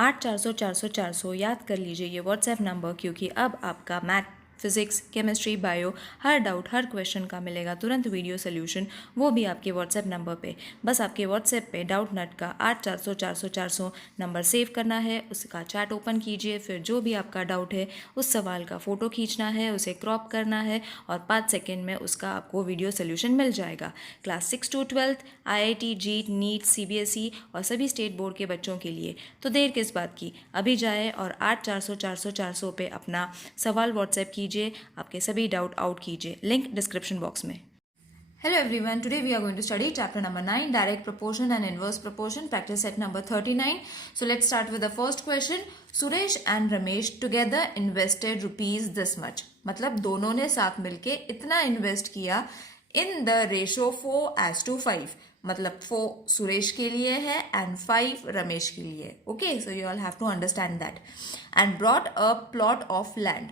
8 400 400 400 याद कर लीजिए ये व्हाट्सएप नंबर, क्योंकि अब आपका मैथ, फिजिक्स, केमिस्ट्री, बायो हर डाउट, हर क्वेश्चन का मिलेगा तुरंत वीडियो सोल्यूशन, वो भी आपके व्हाट्सएप नंबर पे। बस आपके व्हाट्सएप पे डाउट नट का 8 400 400 400 नंबर सेव करना है, उसका चैट ओपन कीजिए, फिर जो भी आपका डाउट है उस सवाल का फ़ोटो खींचना है, उसे क्रॉप करना है और 5 सेकेंड में उसका आपको वीडियो सोल्यूशन मिल जाएगा। क्लास 6 to 12 IIT, जीट, नीट, CBSE और सभी स्टेट बोर्ड के बच्चों के लिए। तो देर किस बात की, अभी जाए और 8 400 400 400 पे अपना सवाल व्हाट्सएप कीजिए, आपके सभी डाउट आउट कीजिए, लिंक डिस्क्रिप्शन बॉक्स में। Hello everyone, today we are going to study chapter number 9, direct proportion and inverse proportion, practice set number 39. So let's start with the first question. Suresh and Ramesh together invested rupees this much. मतलब दोनों ने साथ मिलके इतना invest किया in the ratio 4:5. मतलब 4 सुरेश के लिए है and 5 रमेश के लिए. Okay, so you all have to understand that. And brought a plot of land.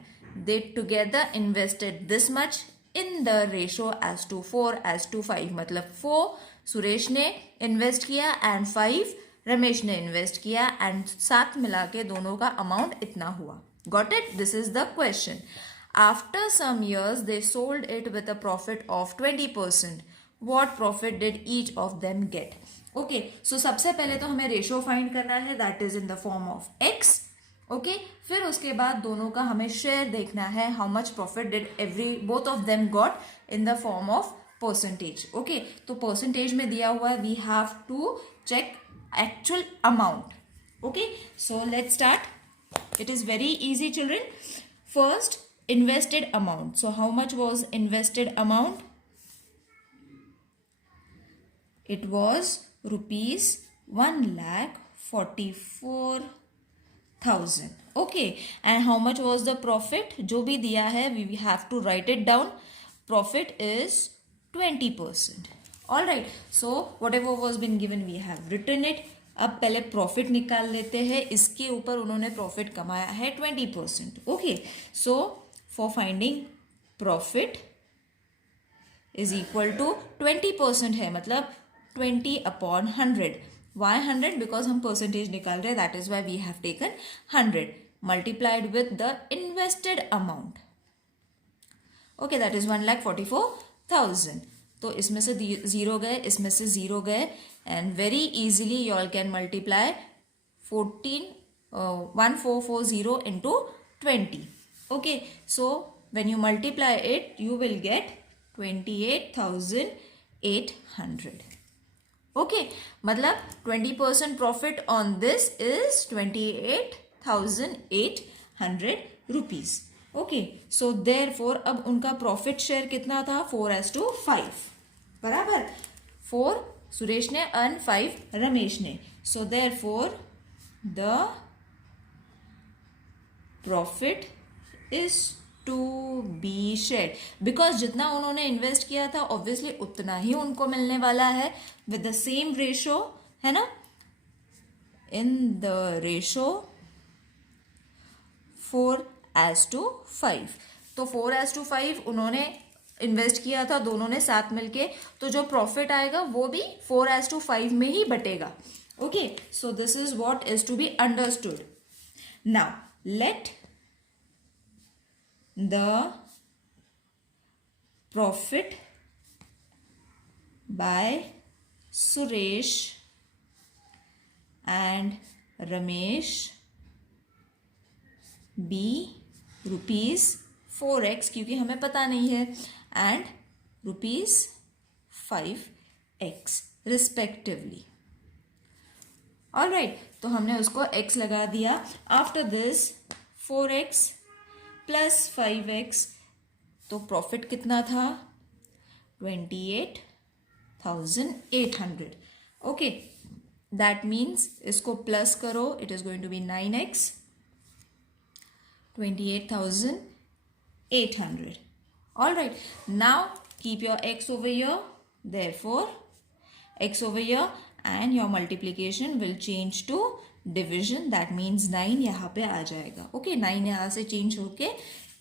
They together invested this much in the ratio as to 4:5. मतलब 4 सुरेश ने इन्वेस्ट किया एंड 5 रमेश ने इन्वेस्ट किया एंड साथ मिला के दोनों का अमाउंट इतना हुआ. Got it? This is the question. After some years they sold it with a profit of 20%. What profit did each of them get? Okay, so सबसे पहले तो हमें रेशो फाइंड करना है, that is in the form of x. Okay, फिर उसके बाद दोनों का हमें शेयर देखना है, how much profit did both of them got in the form of percentage. Okay, तो परसेंटेज में दिया हुआ है, we have to check actual amount. Okay, so let's start. It is very easy children. First, invested amount. So how much was invested amount? It was rupees 1,44,000. Okay, and how much was the profit? जो भी दिया है we have to write it down. Profit is 20%. All right, so whatever was been given we have written it. अब पहले profit निकाल लेते हैं. इसके ऊपर उन्होंने प्रॉफिट कमाया है 20%. Okay, so for finding profit is equal to 20% है, मतलब 20/100. Why 100? Because हम परसेंटेज निकाल रहे हैं, that is why we have taken 100 multiplied with the invested amount. Okay, that is 1,44,000. तो इसमें से 0 गए, इसमें से 0 गए, and very easily you all can multiply 1440 into 20. Okay, so when you multiply it, you will get 28,800. Okay, मतलब 20% profit on this is 28,800 rupees. Okay, so therefore अब उनका प्रॉफिट शेयर कितना था? 4:5. बराबर, 4 सुरेश ने अर्न, 5 रमेश ने. So therefore the profit is to be share, because जितना उन्होंने इन्वेस्ट किया था ऑब्वियसली उतना ही उनको मिलने वाला है, विद द सेम रेशो, है ना, इन द रेशो 4:5. तो 4:5 उन्होंने इन्वेस्ट किया था दोनों ने साथ मिलके, तो जो प्रॉफिट आएगा वो भी 4:5 में ही बटेगा. Okay, so this is what is to be understood. Now let the profit by Suresh and Ramesh be rupees 4x, क्योंकि हमें पता नहीं है, and rupees 5x respectively. All right, तो हमने उसको x लगा दिया. After this 4x plus 5x, तो प्रॉफिट कितना था? 28,800. ओके, दैट मीन्स इसको प्लस करो, it is going to be 9x. 28,800. All right, now keep your x over here, therefore x over here, and your multiplication will change to division. That means 9 यहाँ पे आ जाएगा. Okay, 9 यहाँ से change होके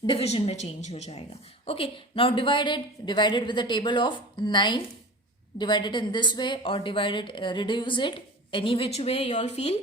division में change हो जाएगा. Okay, now divided with the table of 9, divided in this way और divided, reduce it any which way you all feel.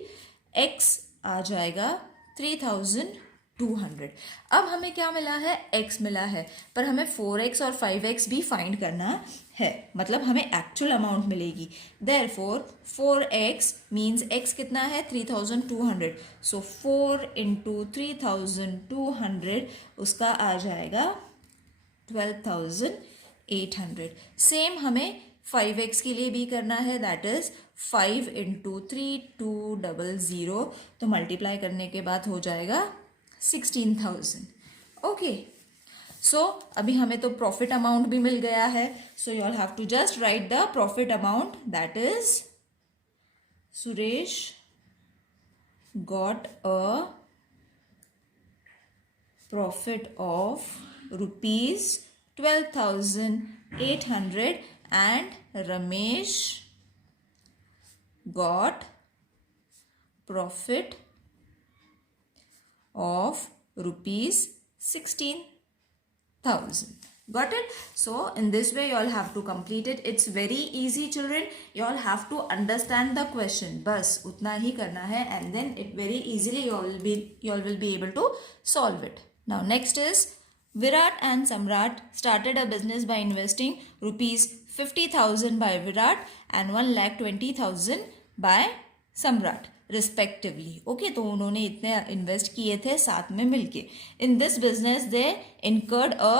x आ जाएगा 3200। अब हमें क्या मिला है, x मिला है, पर हमें 4x और 5x भी फाइंड करना है, मतलब हमें एक्चुअल अमाउंट मिलेगी। देयरफॉर 4x मीन्स x कितना है 3200, सो 4 इंटू 3200 उसका आ जाएगा 12,800। सेम हमें 5x के लिए भी करना है, दैट इज 5 इंटू 3200, तो मल्टीप्लाई करने के बाद हो जाएगा 16,000। ओके, सो अभी हमें तो प्रॉफिट अमाउंट भी मिल गया है, so you all have to just write the profit amount, that is Suresh got a profit of rupees 12,800 and Ramesh got profit of rupees 16,000. Got it? So in this way you all have to complete it. It's very easy children. You all have to understand the question. बस उतना ही करना है and then it very easily you all will be able to solve it. Now next is Virat and Samrat started a business by investing rupees 50,000 by Virat and 1,20,000 by Samrat respectively. Okay, तो उन्होंने इतने invest किए थे साथ में मिलके. In this business they incurred a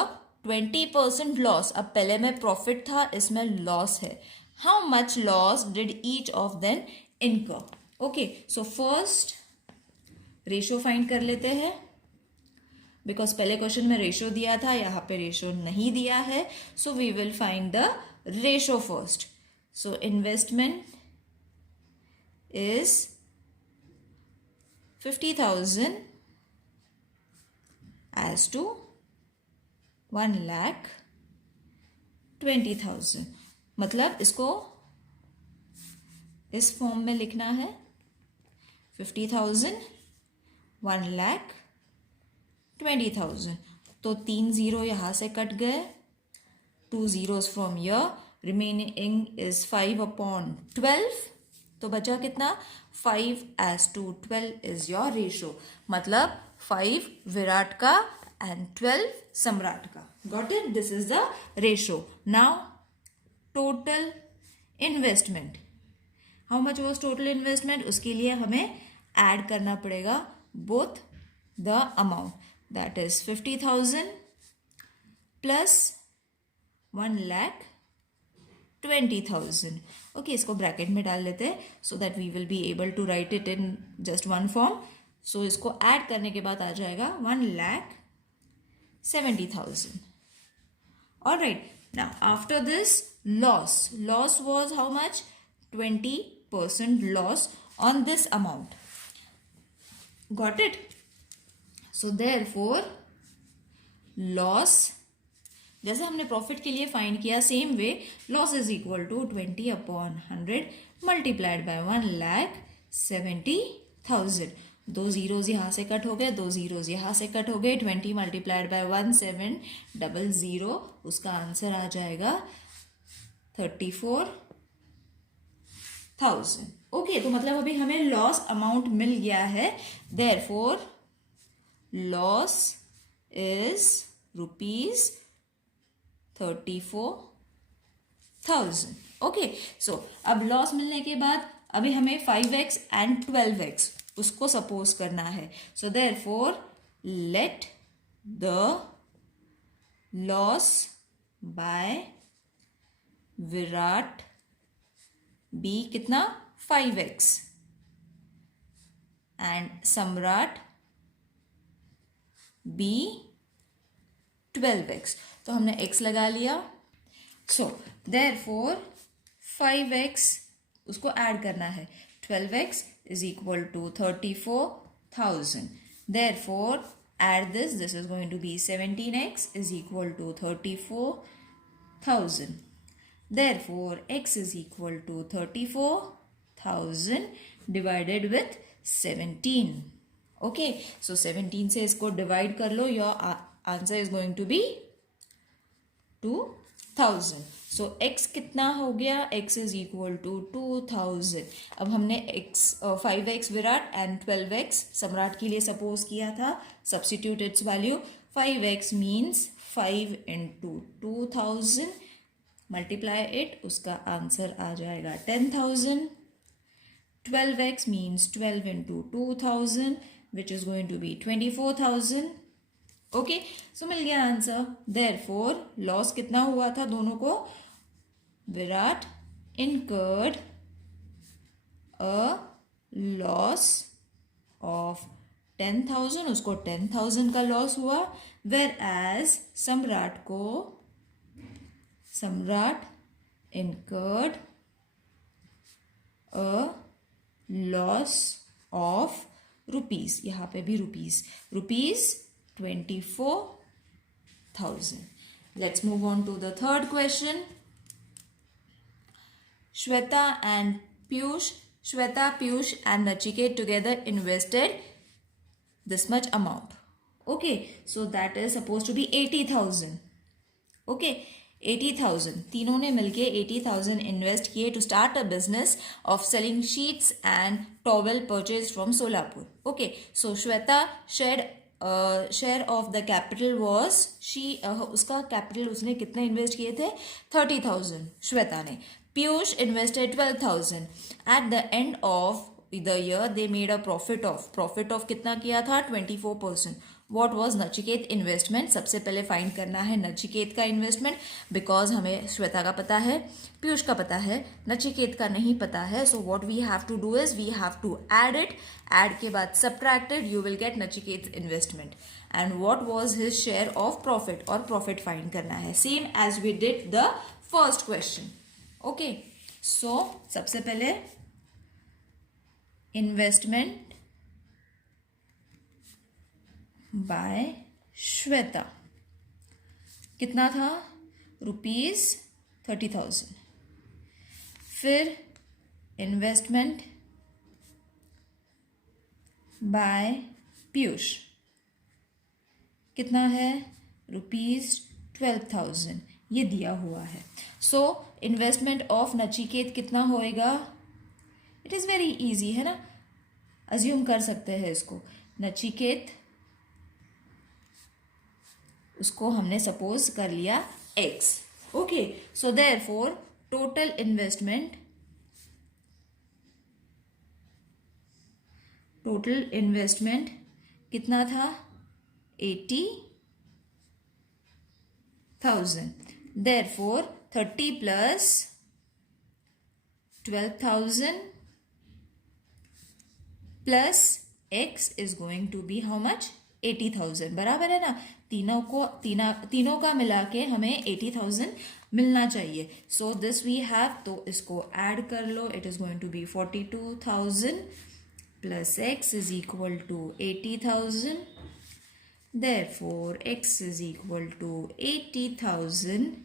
20% loss. अब पहले में प्रॉफिट था, इसमें लॉस है. How much loss did each of them incur? Okay, so first ratio find कर लेते हैं, बिकॉज पहले क्वेश्चन में रेशो दिया था, यहाँ पे रेशो नहीं दिया है, so we will find the ratio first. So investment is 50,000 as to 1,20,000. मतलब इसको इस फॉर्म में लिखना है 50,000 1,20,000. तो 3 जीरो यहाँ से कट गए, 2 zeros from here, remaining is 5/12. तो बचा कितना 5:12 इज योर रेशो. मतलब 5 विराट का एंड 12 सम्राट का. Got it? This is the ratio. Now total investment, how much was total investment, उसके लिए हमें ऐड करना पड़ेगा both the amount, that is 50,000 plus 1,20,000. Okay, इसको ब्रैकेट में डाल लेते हैं so that we will be able to write it in just one form. So इसको ऐड करने के बाद आ जाएगा 1,70,000. Alright, now after this loss was how much? 20% loss on this amount. Got it? So therefore loss, जैसे हमने profit के लिए फाइंड किया, same way loss is equal to 20/100 multiplied by 1,70,000. 2 zeros यहाँ से कट हो गए, 2 zeros यहाँ से कट हो गए. 20 मल्टीप्लाइड बाय 1,700, उसका आंसर आ जाएगा 34,000. ओके, तो मतलब अभी हमें लॉस अमाउंट मिल गया है. Therefore loss is rupees 34,000. Okay, so अब लॉस मिलने के बाद अभी हमें 5x एंड 12x उसको सपोज करना है. So therefore let the loss by Virat be कितना 5x एंड सम्राट बी 12x. तो हमने x लगा लिया. सो देयरफॉर 5x उसको ऐड करना है, 12x is equal to 34,000. Therefore add this is going to be 17x is equal to 34,000. Therefore x is equal to 34,000 divided with 17. Okay, so 17 से इसको divide कर लो, your answer is going to be 2 1000. So x कितना हो गया, x is equal to 2000. अब हमने x 5x Virat and 12x सम्राट के लिए सपोज किया था. Substitute it's value. 5x means 5 into 2000, multiply it, उसका आंसर आ जाएगा 10,000. 12x means 12 into 2000, which is going to be 24,000. Okay, सो मिल गया आंसर. देयरफॉर लॉस कितना हुआ था दोनों को. Virat incurred a loss of 10,000, उसको 10,000 का लॉस हुआ. Where as Samrat incurred a loss of rupees. यहाँ पे भी rupees 24,000. Let's move on to the third question. Shweta, Piyush and Nachiket together invested this much amount. Okay, so that is supposed to be 80,000. Okay, 80,000. तीनों ने मिलके 80,000 invest किए to start a business of selling sheets and towel purchase from Solapur. Okay, so Shweta share of the capital was उसका capital उसने कितने invest किए थे, 30,000 श्वेता ने. Piyush invested 12,000. At the end of the year they made a profit of कितना किया था, 24%. What was Nachiket investment. सबसे पहले फाइंड करना है नचिकेत का इन्वेस्टमेंट, बिकॉज हमें श्वेता का पता है, पीयूष का पता है, नचिकेत का नहीं पता है. So what we have to do is we have to add it. Add के बाद subtracted, you will get Nachiket investment. And what was his share of profit, और प्रॉफिट फाइंड करना है, same as we did the first question. Okay, so सबसे पहले investment by Shweta कितना था, ₹30,000. फिर इन्वेस्टमेंट बाय पीयूष कितना है, ₹12,000. ये दिया हुआ है. सो इन्वेस्टमेंट ऑफ नचिकेत कितना होएगा. इट इज़ वेरी इजी है ना, अज्यूम कर सकते हैं इसको. नचिकेत उसको हमने सपोज कर लिया x. Okay, so therefore total investment कितना था, 80,000. Therefore 30 plus 12,000 plus x is going to be how much, 80,000. बराबर है ना, तीनों का मिला के हमें 80,000 मिलना चाहिए. सो दिस वी हैव, तो इसको ऐड कर लो. It is going to be 42,000 plus x is equal to 80,000. Therefore x is equal to 80,000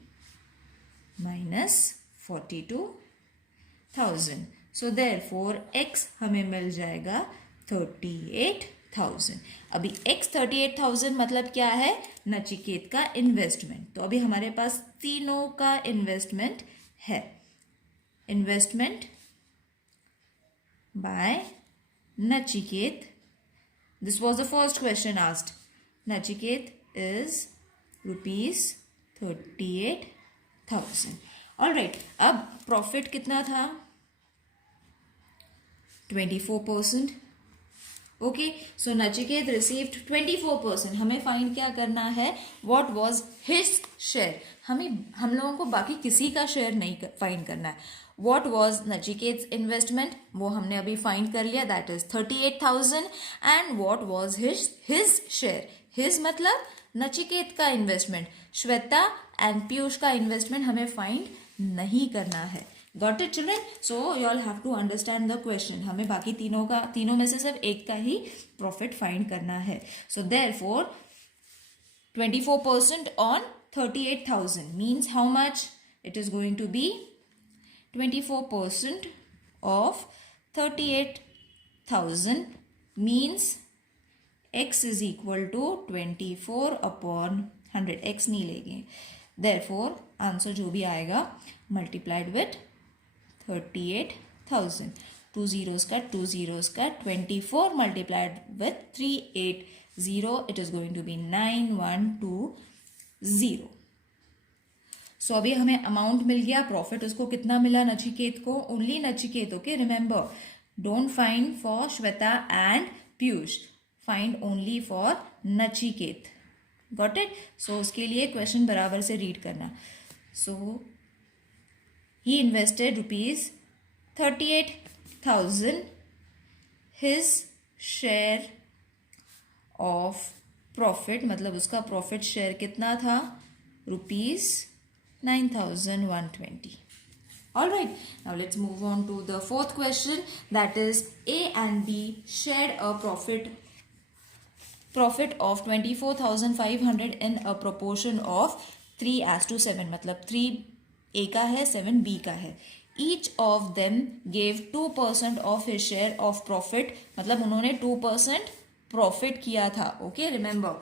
minus 42,000. So therefore x हमें मिल जाएगा 38,000. अभी x 38,000 मतलब क्या है, नचिकेत का इन्वेस्टमेंट. तो अभी हमारे पास तीनों का इन्वेस्टमेंट है. Investment by Nachiket, this was the first question asked. Nachiket is ₹38,000. Alright, अब प्रॉफिट कितना था, 24%. ओके, सो नचिकेत रिसीव्ड 24%. हमें फाइंड क्या करना है, व्हाट वाज हिज शेयर. हम लोगों को बाकी किसी का शेयर नहीं फाइंड करना है. व्हाट वाज नचिकेत्स इन्वेस्टमेंट, वो हमने अभी फाइंड कर लिया, that is 38,000. And what was his share. His मतलब नचिकेत का इन्वेस्टमेंट. श्वेता एंड पीयूष का इन्वेस्टमेंट हमें फाइंड नहीं करना है. Got it children. So you all have to understand the question. हमें बाकी तीनों में से सिर्फ एक का ही प्रॉफिट फाइंड करना है. So therefore 24% on 38,000 means how much, it is going to be 24% of 38,000 means x is equal to 24 upon 100. x नहीं लेंगे. Therefore आंसर जो भी आएगा multiplied with 38,000. 2 zeros cut, 2 zeros cut, 24 multiplied with 380, it is going to be 9120. सो अभी हमें amount मिल गया. Profit उसको कितना मिला नचिकेत को? Only Nachiket. Okay, remember, don't find for Shweta and Piyush, find only for Nachiket. Got it? So उसके लिए क्वेश्चन बराबर से रीड करना. So he invested ₹38,000. His share of profit, मतलब उसका प्रॉफिट शेयर कितना था? ₹9,120. All right, now let's move on to the fourth question, that is A and B shared a profit of 24,500 in a proportion of 3:7. मतलब 3 A का है, 7 B का है. Each of them gave 2% of his share of profit. मतलब उन्होंने 2% profit किया था. Okay, remember,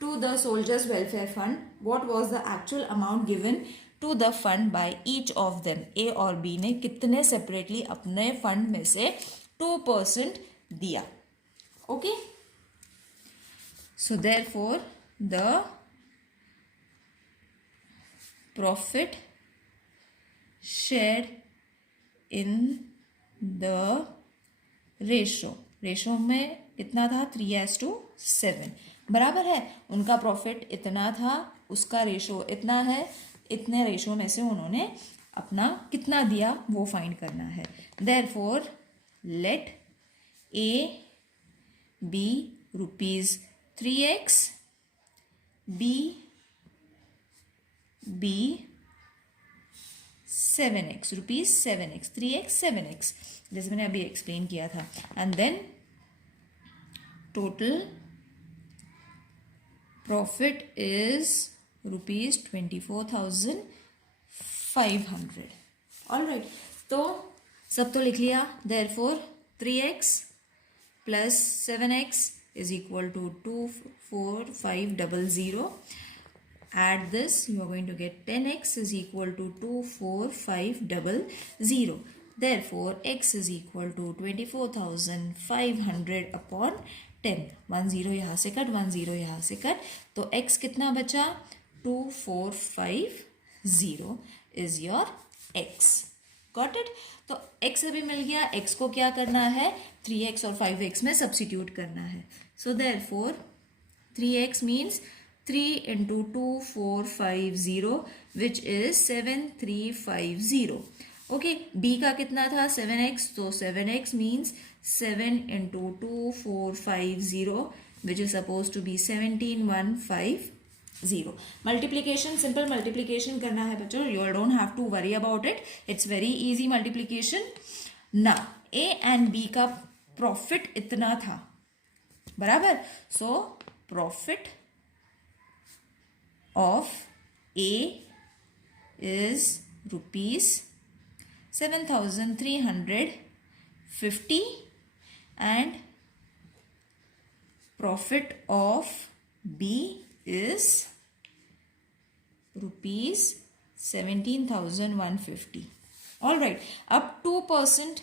to the soldiers welfare fund. What was the actual amount given to the fund by each of them? A और B ने कितने separately अपने fund में से 2% दिया? Okay, so therefore the profit shared in the ratio में कितना था? 3:7. बराबर है. उनका प्रॉफिट इतना था, उसका रेशो इतना है, इतने रेशो में से उन्होंने अपना कितना दिया वो फाइंड करना है. Therefore let A be ₹3x, B be 7x, ₹7x, 3x 7x, जैसे मैंने अभी एक्सप्लेन किया था. And then total profit is ₹24,500. All right, तो सब तो लिख लिया. Therefore 3x plus 7x is equal to 24500. Add this, you are going to get 10x is equal to 24500. Therefore, x is equal to 24,500 upon 10. 1 0 यहाँ से cut, 1 0 यहाँ से cut, तो x कितना बचा? 2450 is your x. Got it? तो x अभी मिल गया. x को क्या करना है? 3x और 5x में सब्सिट्यूट करना है. So therefore 3x means 3 into 2450, which is 7350. Okay, b का कितना था? 7x, तो 7x means 7 into 2450, which is supposed to be 17150. Multiplication, simple multiplication करना है बच्चों. You don't have to worry about it. It's very easy multiplication. Now A and B का profit इतना था, बराबर. So profit of A is ₹7,350 and profit of B is ₹17,150. All right, अब 2%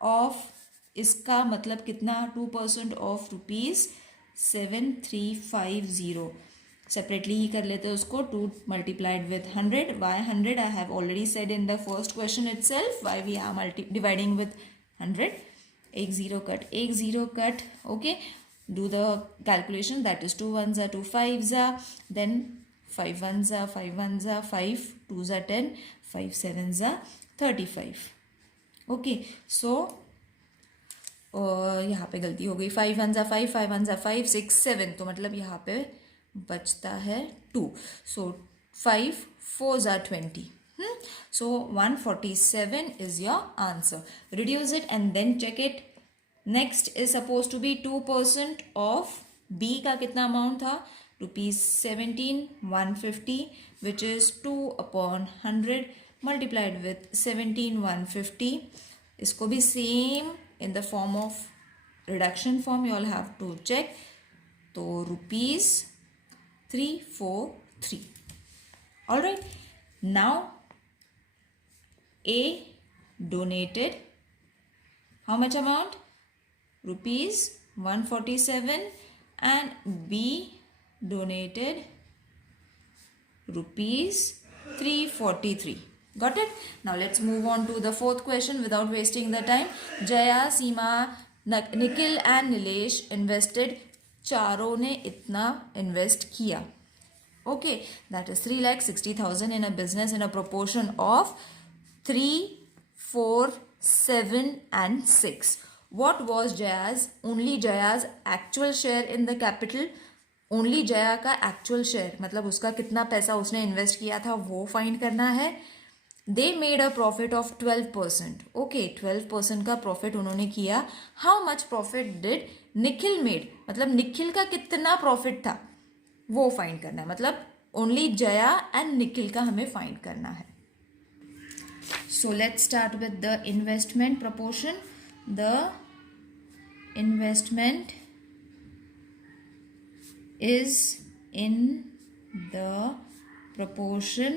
of इसका मतलब कितना? 2% ऑफ ₹7350. सेपरेटली ही कर लेते हैं उसको. 2 multiplied with 100. Why 100? I have already said in the first question itself why we are dividing with 100. एक zero cut. Okay, do the calculation. That is 2 1s are 2 5s are, then 5 1s are 5 1s are 5 2s are 10, 5 7s are 35. Okay, so यहाँ पे गलती हो गई. 5 1s are 5, 5 1s are 5, 6 7, तो मतलब यहाँ पे बचता है 2. So 5 4s are 20. So 147 is your answer. Reduce it and then check it. Next is supposed to be 2% of B का कितना अमाउंट था? ₹17,150, which is 2 upon 100 multiplied with 17,150. इसको भी same in the form of reduction form you all have to check. तो ₹343. All right. Now A donated how much amount? Rupees 147 and B donated rupees 343. Got it? Now let's move on to the fourth question without wasting the time. Jaya, Seema, Nikhil and Nilesh invested. चारों ने इतना invest किया. Okay, that is 3,60,000 in a business in a proportion of 3, 4, 7 and 6. What was only Jaya's actual share in the capital? Only Jaya का actual share, मतलब उसका कितना पैसा उसने इन्वेस्ट किया था वो फाइंड करना है. दे made a profit of 12%. Okay, 12% का प्रॉफिट उन्होंने किया. How much profit did Nikhil made, मतलब निखिल का कितना प्रॉफिट था वो फाइंड करना है. मतलब ओनली जया एंड निखिल का हमें फाइंड करना है. सो let's start with the investment proportion. The investment is in the proportion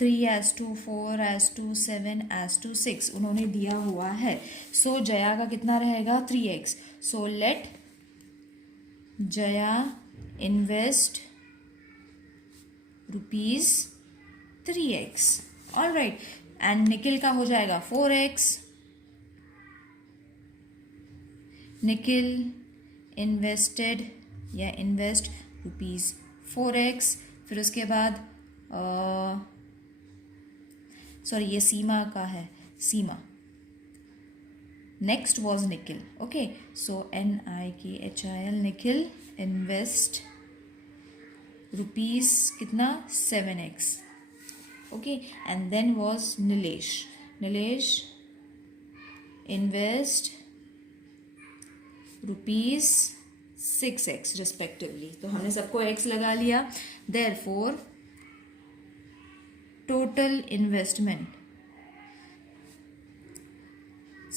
3:4:7:6 उन्होंने दिया हुआ है. सो जया का कितना रहेगा? 3x. So let Jaya invest rupees 3x. All right. And Nikhil का हो जाएगा 4x. निखिल इन्वेस्टेड या इन्वेस्ट रुपीज 4x. फिर उसके बाद सॉरी ये सीमा का है, Seema. Next was Nikhil. Okay, so NIKHIL Nikhil invest rupees कितना? 7x. Okay, and then was Nilesh. Nilesh invest rupees 6x respectively. तो हमने सबको x लगा लिया. Therefore total investment,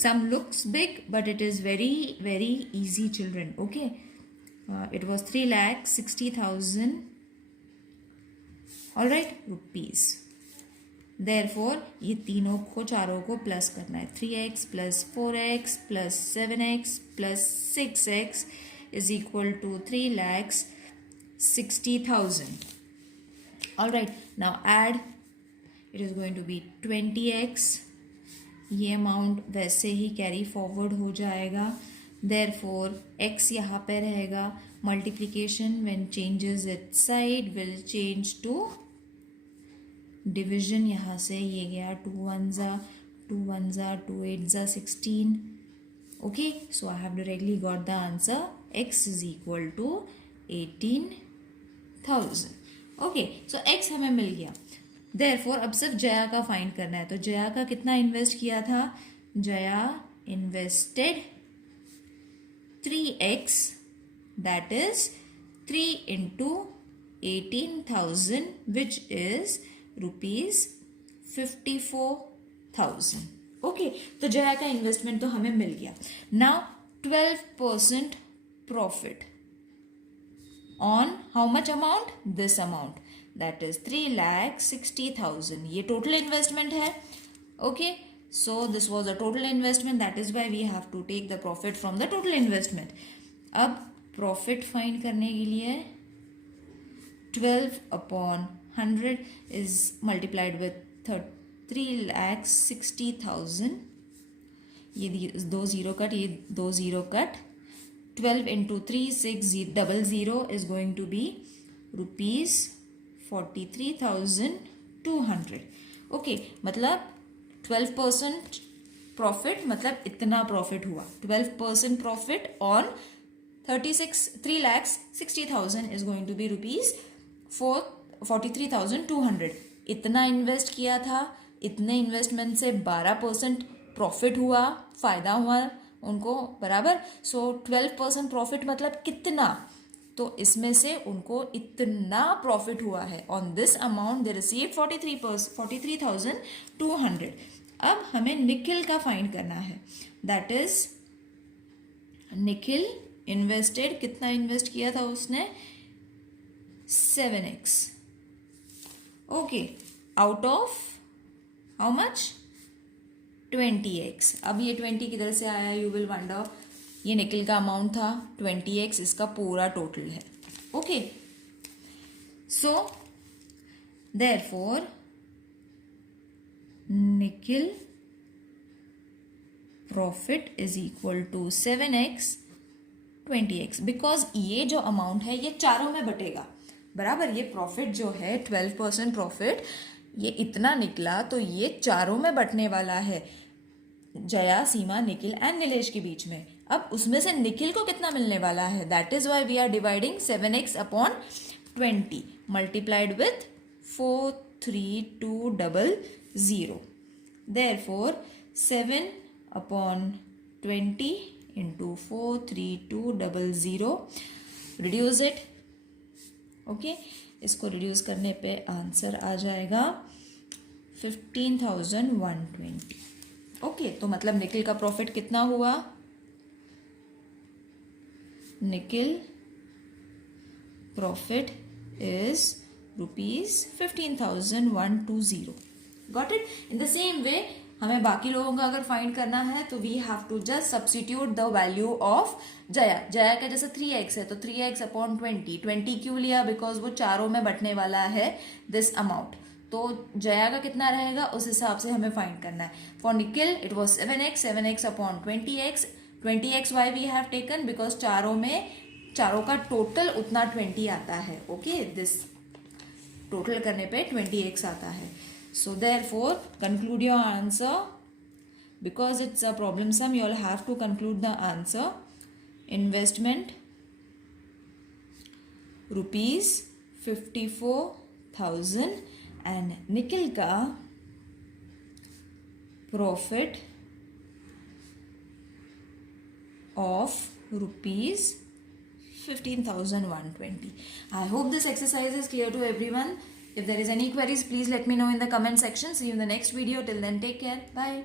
sum looks big but it is very very easy children. Okay, it was 3,60,000 all right rupees. Therefore ये तीनों को चारों को प्लस करना है. 3x plus 4x plus 7x plus 6x is equal to 3,60,000. All right. Now add, it is going to be 20x. ये amount वैसे ही carry forward हो जाएगा. देयरफॉर x यहाँ पे रहेगा. Multiplication when changes it side will change to division. यहाँ से ये गया 2 1s 2 1s 2 8s 16. Okay, so I have directly got the answer. x is equal to 18,000. Okay, so x हमें मिल गया. देयरफॉर अब सिर्फ जया का फाइंड करना है. तो जया का कितना इन्वेस्ट किया था? Jaya invested 3x, that is 3 into 18,000 which is rupees 54,000. Okay, तो जया का इन्वेस्टमेंट तो हमें मिल गया. Now 12% profit on how much amount? This amount, that is 3,60,000. ये टोटल इन्वेस्टमेंट है. Okay, so this was a total investment, that is why we have to take the profit from the total investment. अब profit find करने के लिए 12/100 is multiplied with 3,60,000. ये दो zero cut, ये दो zero cut. 12 into 3,600 is going to be rupees 43,200. Okay, मतलब 12% profit, मतलब इतना प्रॉफिट हुआ. 12% profit on 3,60,000 is going to be rupees 43,200. इतना इन्वेस्ट किया था, इतने इन्वेस्टमेंट से 12% प्रॉफिट हुआ, फायदा हुआ उनको, बराबर. सो 12% प्रॉफिट मतलब कितना? तो इसमें से उनको इतना प्रॉफिट हुआ है. On this amount they receive 43,200. अब हमें निखिल का फाइंड करना है. दैट इज निखिल इन्वेस्टेड, कितना इन्वेस्ट किया था उसने? 7x. Okay, out of how much 20x. अब ये 20 किधर से आया, यू विल वंडर. ये निकल का अमाउंट था 20x, इसका पूरा टोटल है. ओके, सो देयरफॉर निकल profit is equal to 7x 20x. Because ये जो अमाउंट है ये चारों में बटेगा बराबर. ये प्रॉफिट जो है 12% प्रॉफिट, ये इतना निकला तो ये चारों में बटने वाला है, जया, सीमा, निखिल एंड नीलेश के बीच में. अब उसमें से निखिल को कितना मिलने वाला है, that is why we are dividing 7x upon 20 multiplied with 43200. Therefore 7 upon 20 into 43200. Reduce it. Okay, इसको रिड्यूस करने पे आंसर आ जाएगा 15,120. ओके, तो मतलब निखिल का प्रॉफिट कितना हुआ, Nikhil profit is ₹15,120. Got it. In the same way हमें बाकी लोगों का अगर फाइंड करना है तो we have to just substitute the value of Jaya. Jaya का जैसे 3x है तो 3x अपॉन 20 क्यों लिया, बिकॉज वो चारों में बटने वाला है दिस अमाउंट. तो जया का कितना रहेगा उस हिसाब से हमें फाइंड करना है. For Nikhil it was 7x upon 20x why we have taken because चारों का टोटल उतना 20 आता है. ओके, दिस टोटल करने पे 20x आता है. So therefore conclude your answer. Because it's a problem sum, you all have to conclude the answer. Investment ₹54,000 and Nikhil का profit of ₹15,120. I hope this exercise is clear to everyone. If there is any queries, please let me know in the comment section. See you in the next video. Till then, take care. Bye.